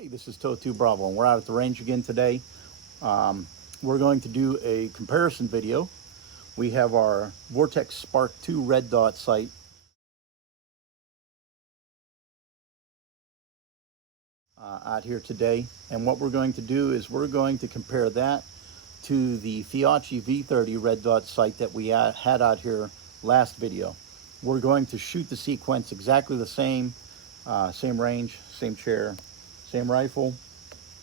Hey, this is Toto Bravo, and we're out at the range again today. We're going to do a comparison video. We have our Vortex Sparc 2 red dot sight out here today, and what we're going to do is we're going to compare that to the Fiocchi V30 red dot sight that we had out here last video. We're going to shoot the sequence exactly the same, same range, same chair, same rifle,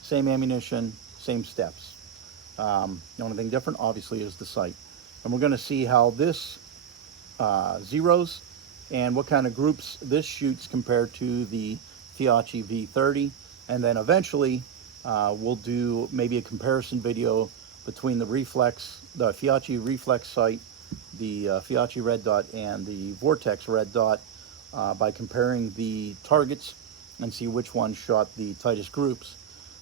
same ammunition, same steps. The only thing different, obviously, is the sight. And we're going to see how this zeros and what kind of groups this shoots compared to the Fiocchi V30. And then eventually, we'll do maybe a comparison video between the Fiocchi reflex sight, the Fiocchi red dot, and the Vortex red dot by comparing the targets and see which one shot the tightest groups.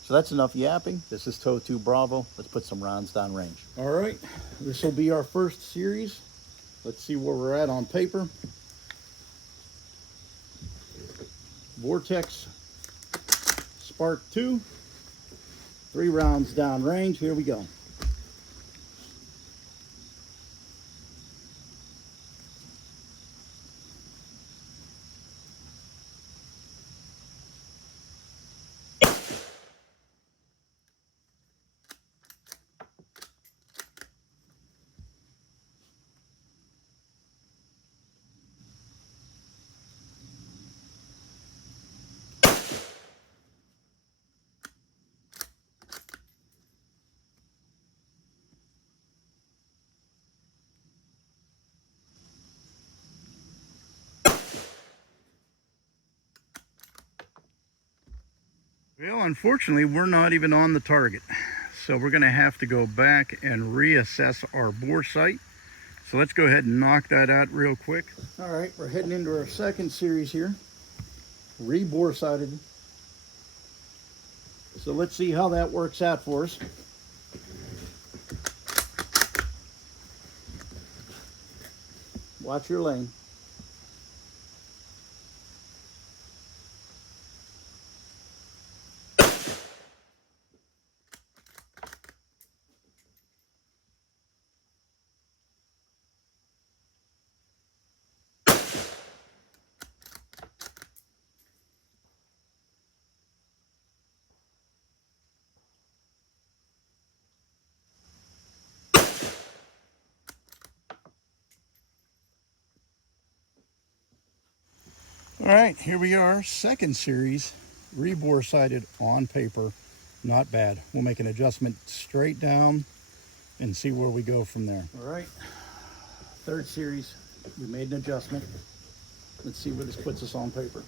So that's enough yapping. This is Toto Bravo. Let's put some rounds down range. All right, this will be our first series. Let's see where we're at on paper. Vortex Sparc 2, 3 rounds down range. Here we go. Well, unfortunately, we're not even on the target. So we're going to have to go back and reassess our bore sight. So let's go ahead and knock that out real quick. All right, we're heading into our second series here. Re-bore sighted. So let's see how that works out for us. Watch your lane. All right, here we are, second series, rebore sighted on paper. Not bad. We'll make an adjustment straight down and see where we go from there. All right, third series, we made an adjustment. Let's see where this puts us on paper.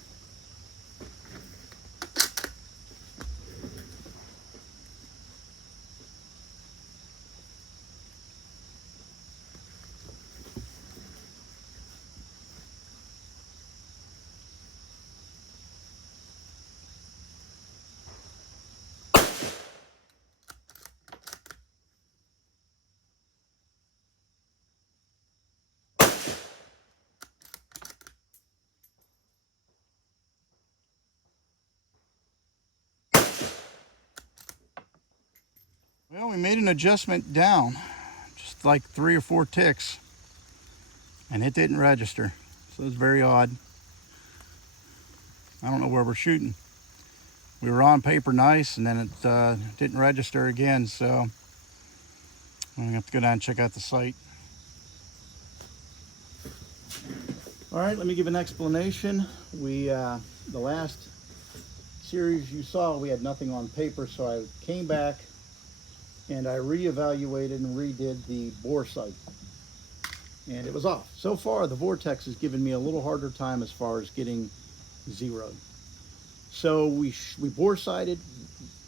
Well, we made an adjustment down, just like 3 or 4 ticks, and it didn't register. So it's very odd. I don't know where we're shooting. We were on paper nice, and then it didn't register again, so I'm gonna have to go down and check out the site. All right, let me give an explanation. The last series you saw, we had nothing on paper, so I came back and I reevaluated and redid the bore sight, and it was off. So far, the Vortex has given me a little harder time as far as getting zeroed. So we bore sighted.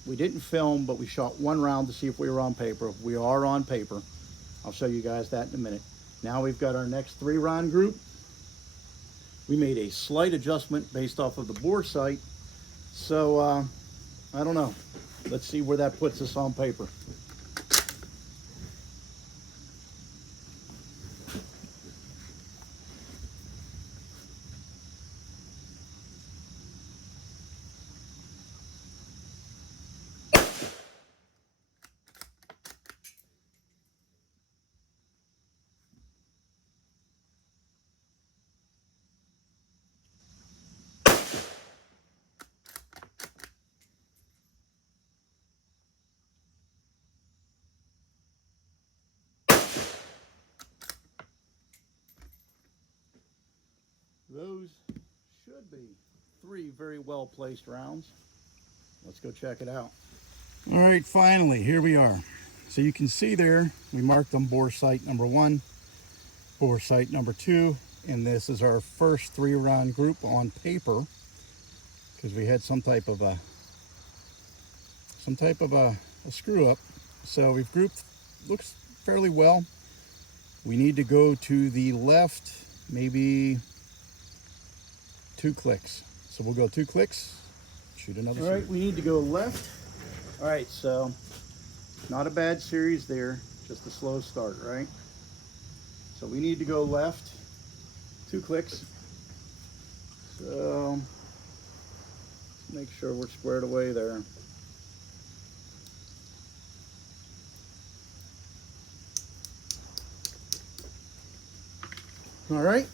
We didn't film, but we shot 1 round to see if we were on paper. We are on paper. I'll show you guys that in a minute. Now we've got our next 3 round group. We made a slight adjustment based off of the bore sight. So I don't know. Let's see where that puts us on paper. 3 very well placed rounds. Let's go check it out. All right, finally, here we are. So you can see there, we marked on bore site number 1, bore site number 2, and this is our first 3-round group on paper, because we had some type of a screw up. So we've grouped, looks fairly well. We need to go to the left, maybe 2 clicks. So we'll go 2 clicks, shoot another All right, series. we need to go left. All right, so not a bad series there, just a slow start, right? So we need to go left, 2 clicks. So let's make sure we're squared away there. All right.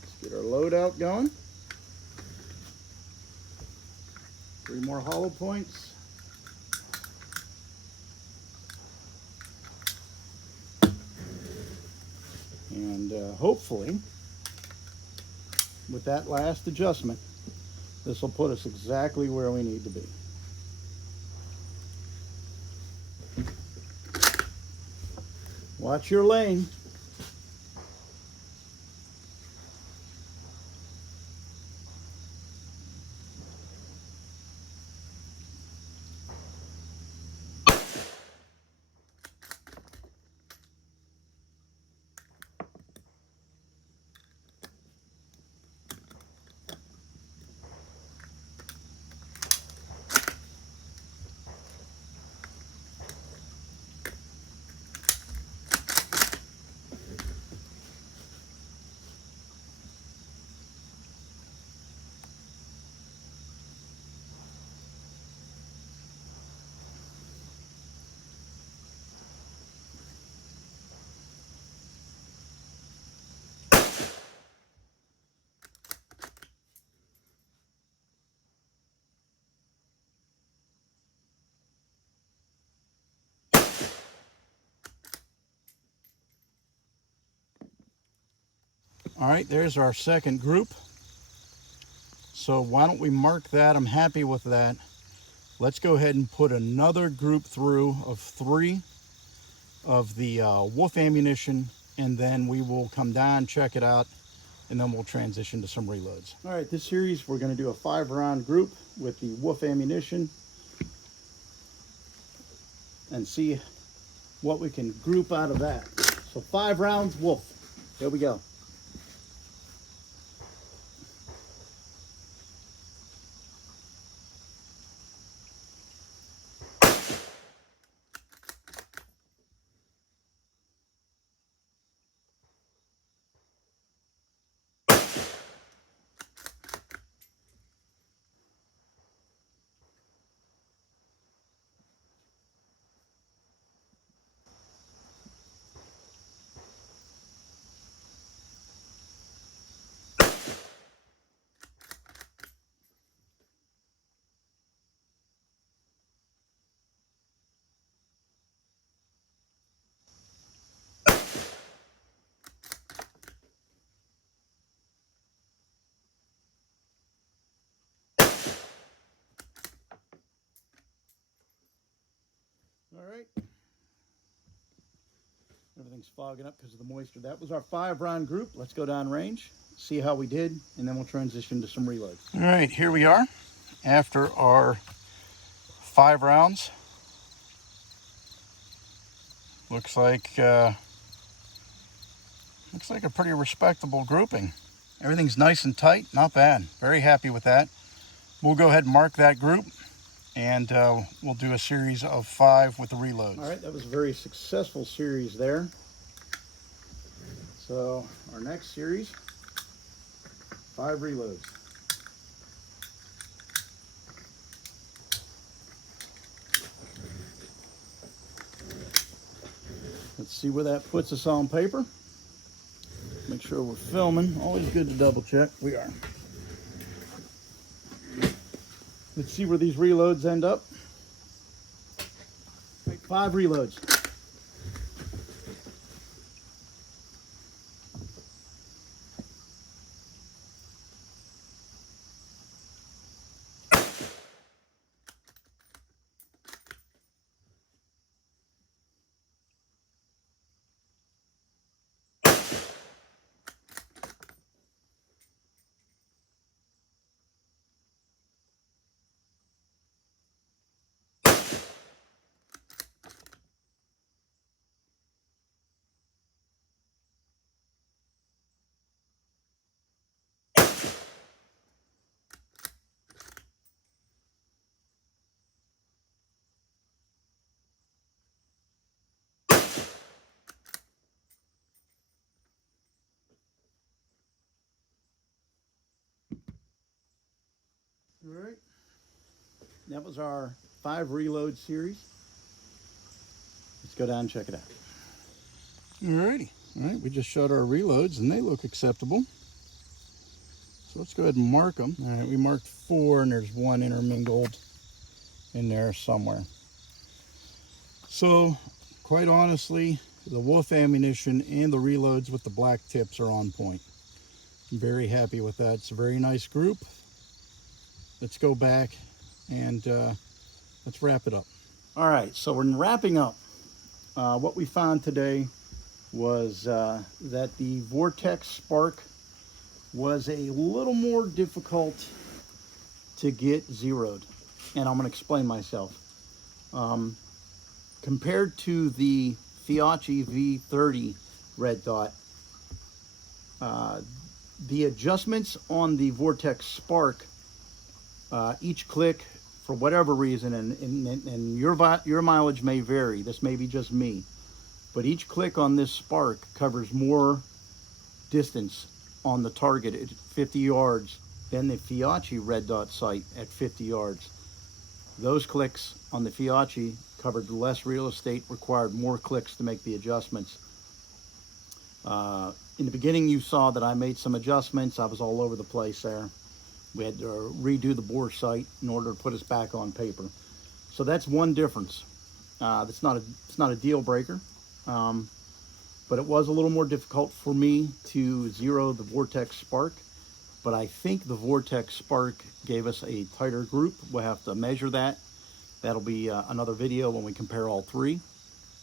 Let's get our loadout going. 3 more hollow points. And hopefully, with that last adjustment, this will put us exactly where we need to be. Watch your lane. All right, there's our second group. So why don't we mark that? I'm happy with that. Let's go ahead and put another group through of 3 of the wolf ammunition, and then we will come down, check it out, and then we'll transition to some reloads. All right, this series we're going to do a 5-round group with the wolf ammunition and see what we can group out of that. So 5 rounds wolf. Here we go. All right. Everything's fogging up because of the moisture. That was our 5-round group. Let's go down range, see how we did, and then we'll transition to some reloads. All right, here we are after our 5 rounds. Looks like a pretty respectable grouping. Everything's nice and tight, not bad. Very happy with that. We'll go ahead and mark that group, and we'll do a series of 5 with the reloads. All right, that was a very successful series there. So our next series, 5 reloads. Let's see where that puts us on paper. Make sure we're filming. Always good to double check. We are. Let's see where these reloads end up. Right, 5 reloads. that was our 5 reload series. Let's go down and check it out. Alrighty. All right, we just shot our reloads and they look acceptable. So let's go ahead and mark them. All right, we marked 4 and there's 1 intermingled in there somewhere. So quite honestly, the Wolf ammunition and the reloads with the black tips are on point. I'm very happy with that. It's a very nice group. Let's go back and let's wrap it up. All right, so we're wrapping up. What we found today was that the Vortex Sparc was a little more difficult to get zeroed, and I'm going to explain myself. Compared to the Fiocchi V30 red dot, the adjustments on the Vortex Sparc, each click, for whatever reason, and your mileage may vary, this may be just me, but each click on this Sparc covers more distance on the target at 50 yards than the Fiocchi red dot sight at 50 yards. Those clicks on the Fiocchi covered less real estate, required more clicks to make the adjustments. In the beginning you saw that I made some adjustments. I was all over the place there. We had to redo the bore sight in order to put us back on paper. So that's one difference. It's not a deal breaker, but it was a little more difficult for me to zero the Vortex Sparc. But I think the Vortex Sparc gave us a tighter group. We'll have to measure that. That'll be another video when we compare all 3.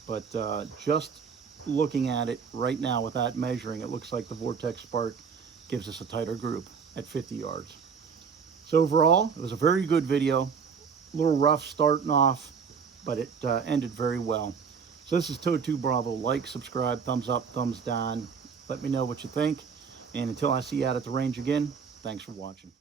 But just looking at it right now without measuring, it looks like the Vortex Sparc gives us a tighter group at 50 yards. So overall, it was a very good video. A little rough starting off, but it ended very well. So this is Toad 2 Bravo. Like, subscribe, thumbs up, thumbs down. Let me know what you think. And until I see you out at the range again, thanks for watching.